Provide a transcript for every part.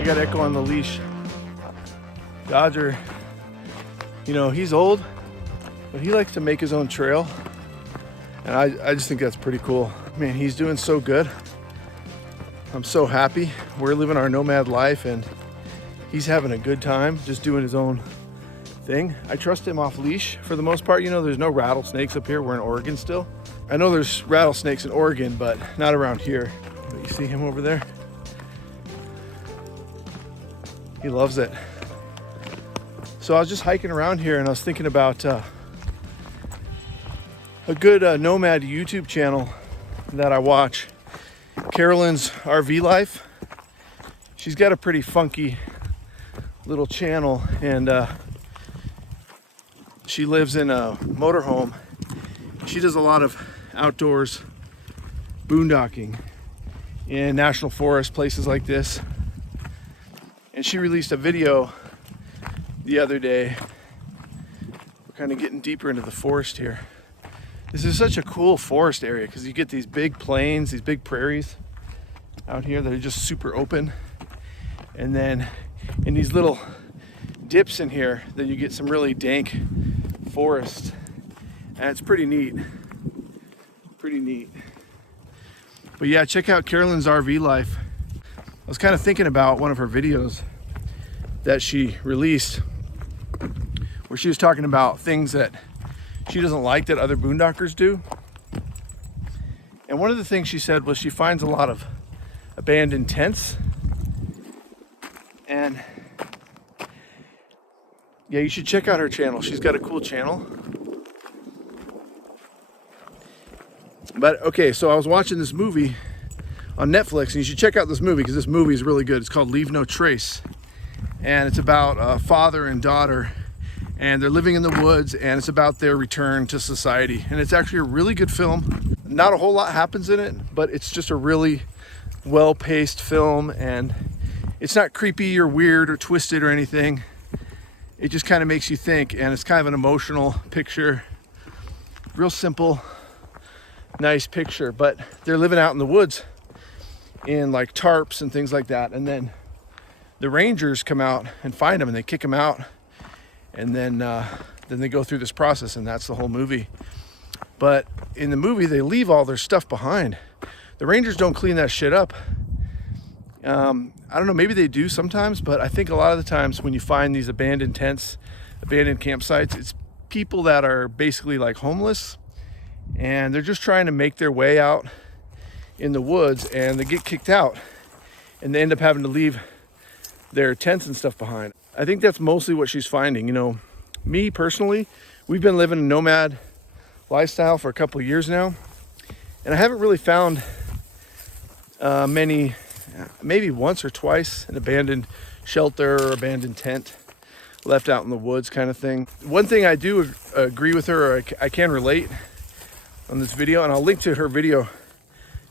I got Echo on the leash. Dodger, you know, he's old, but he likes to make his own trail. And I just think that's pretty cool. Man, he's doing so good. I'm so happy. We're living our nomad life and he's having a good time just doing his own thing. I trust him off leash for the most part. You know, there's no rattlesnakes up here. We're in Oregon still. I know there's rattlesnakes in Oregon, but not around here. But you see him over there? He loves it. So I was just hiking around here and I was thinking about a good nomad YouTube channel that I watch. Carolyn's RV Life. She's got a pretty funky little channel and she lives in a motorhome. She does a lot of outdoors boondocking in national forest, places like this. And she released a video the other day. We're kind of getting deeper into the forest here. This is such a cool forest area because you get these big plains, these big prairies out here that are just super open. And then in these little dips in here, then you get some really dank forest. And it's pretty neat. Pretty neat. But yeah, check out Carolyn's RV Life. I was kind of thinking about one of her videos that she released where she was talking about things that she doesn't like that other boondockers do. And one of the things she said was she finds a lot of abandoned tents. And yeah, you should check out her channel. She's got a cool channel. But okay, so I was watching this movie on Netflix, and you should check out this movie because this movie is really good. It's called Leave No Trace. And it's about a father and daughter, and they're living in the woods, and it's about their return to society. And it's actually a really good film. Not a whole lot happens in it, but it's just a really well-paced film, and it's not creepy or weird or twisted or anything. It just kind of makes you think, and it's kind of an emotional picture. Real simple, nice picture, but they're living out in the woods in like tarps and things like that. And then the rangers come out and find them and they kick them out. And then they go through this process, and that's the whole movie. But in the movie, they leave all their stuff behind. The rangers don't clean that shit up. I don't know, maybe they do sometimes, but I think a lot of the times when you find these abandoned tents, abandoned campsites, it's people that are basically like homeless, and they're just trying to make their way out in the woods, and they get kicked out, and they end up having to leave their tents and stuff behind. I think that's mostly what she's finding. You know, me personally, we've been living a nomad lifestyle for a couple of years now, and I haven't really found many, maybe once or twice, an abandoned shelter or abandoned tent left out in the woods kind of thing. One thing I do agree with her, or I can relate on this video, and I'll link to her video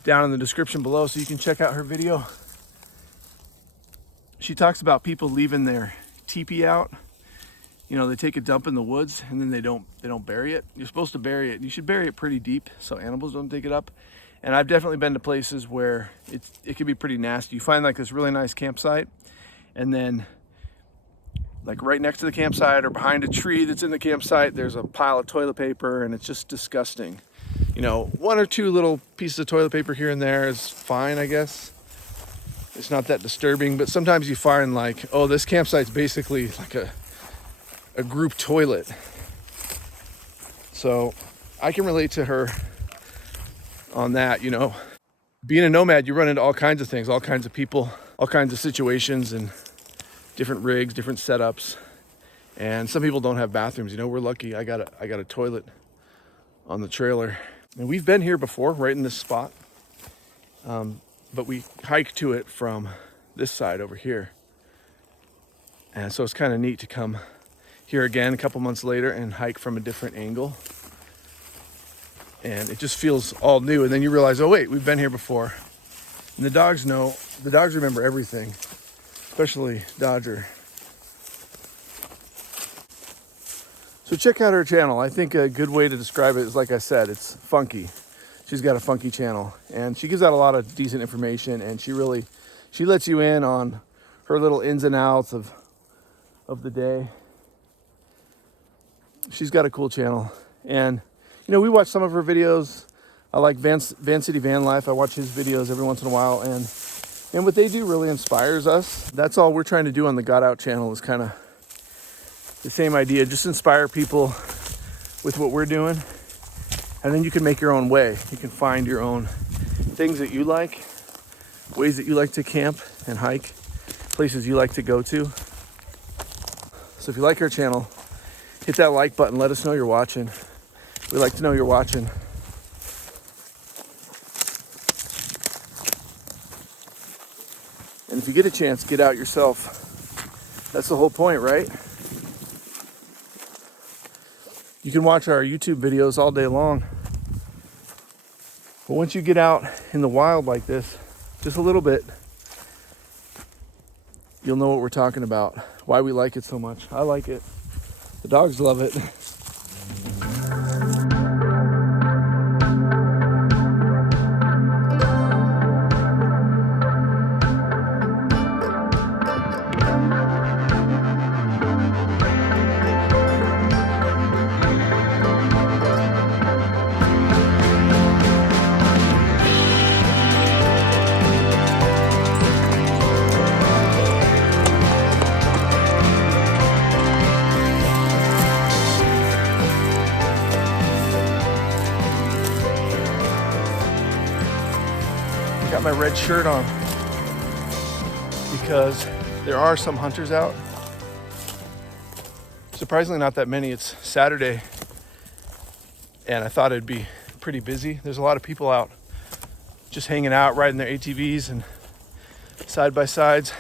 down in the description below so you can check out her video. She talks about people leaving their teepee out. You know, they take a dump in the woods and then they don't bury it. You're supposed to bury it. You should bury it pretty deep so animals don't dig it up. And I've definitely been to places where it can be pretty nasty. You find like this really nice campsite, and then like right next to the campsite or behind a tree that's in the campsite, there's a pile of toilet paper, and it's just disgusting. You know, one or two little pieces of toilet paper here and there is fine, I guess. It's not that disturbing, but sometimes you find like, oh, this campsite's basically like a group toilet. So I can relate to her on that. You know, being a nomad, you run into all kinds of things, all kinds of people, all kinds of situations, and different rigs, different setups. And some people don't have bathrooms. You know, we're lucky. I got a toilet on the trailer, and we've been here before, right in this spot. But we hike to it from this side over here. And so it's kind of neat to come here again a couple months later and hike from a different angle. And it just feels all new. And then you realize, oh wait, we've been here before. And the dogs know, the dogs remember everything, especially Dodger. So check out her channel. I think a good way to describe it is, like I said, it's funky. She's got a funky channel, and she gives out a lot of decent information, and she lets you in on her little ins and outs of the day. She's got a cool channel, and you know, we watch some of her videos. I like Van City Van Life. I watch his videos every once in a while, and what they do really inspires us. That's all we're trying to do on the Got Out channel, is kind of the same idea. Just inspire people with what we're doing, and then you can make your own way. You can find your own things that you like, ways that you like to camp and hike, places you like to go to. So if you like our channel, hit that like button. Let us know you're watching. We like to know you're watching. And if you get a chance, get out yourself. That's the whole point, right? You can watch our YouTube videos all day long. But once you get out in the wild like this, just a little bit, you'll know what we're talking about, why we like it so much. I like it. The dogs love it. Got my red shirt on because there are some hunters out. Surprisingly, not that many. It's Saturday, and I thought it'd be pretty busy. There's a lot of people out just hanging out, riding their ATVs and side-by-sides.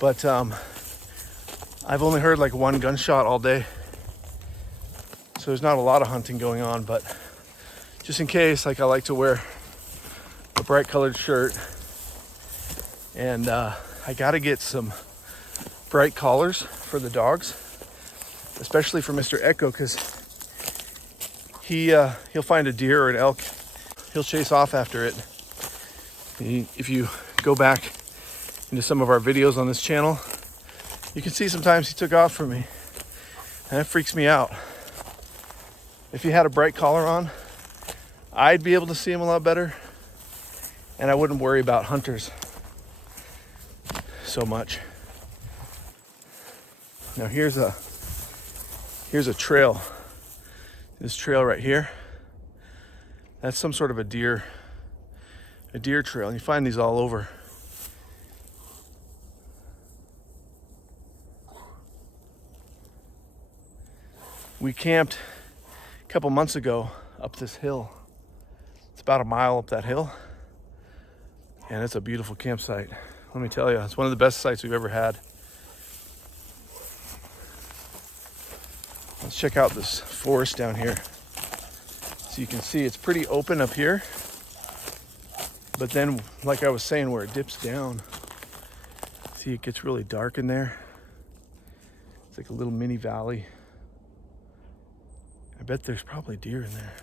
But I've only heard like one gunshot all day. So there's not a lot of hunting going on, but just in case, like, I like to wear a bright colored shirt, and I gotta get some bright collars for the dogs, especially for Mr. Echo, because he'll find a deer or an elk, he'll chase off after it. If you go back into some of our videos on this channel, you can see sometimes he took off from me, and that freaks me out. If he had a bright collar on, I'd be able to see him a lot better, and I wouldn't worry about hunters so much. Now here's a trail. This trail right here, that's some sort of a deer trail, and you find these all over. We camped a couple months ago up this hill. It's about a mile up that hill, and it's a beautiful campsite. Let me tell you, it's one of the best sites we've ever had. Let's check out this forest down here. So you can see it's pretty open up here, but then, like I was saying, where it dips down, see, it gets really dark in there. It's like a little mini valley. I bet there's probably deer in there.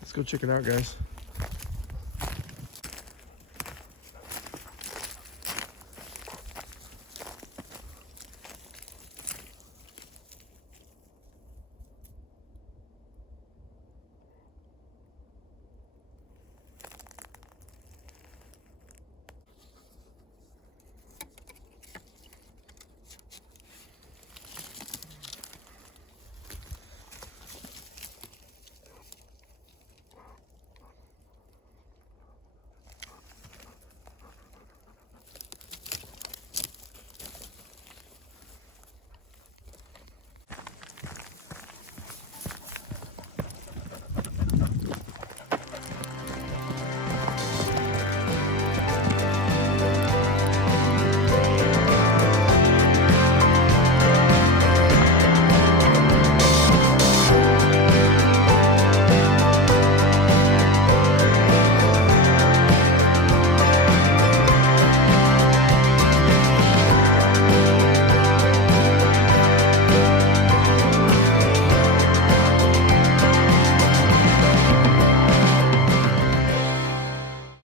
Let's go check it out, guys.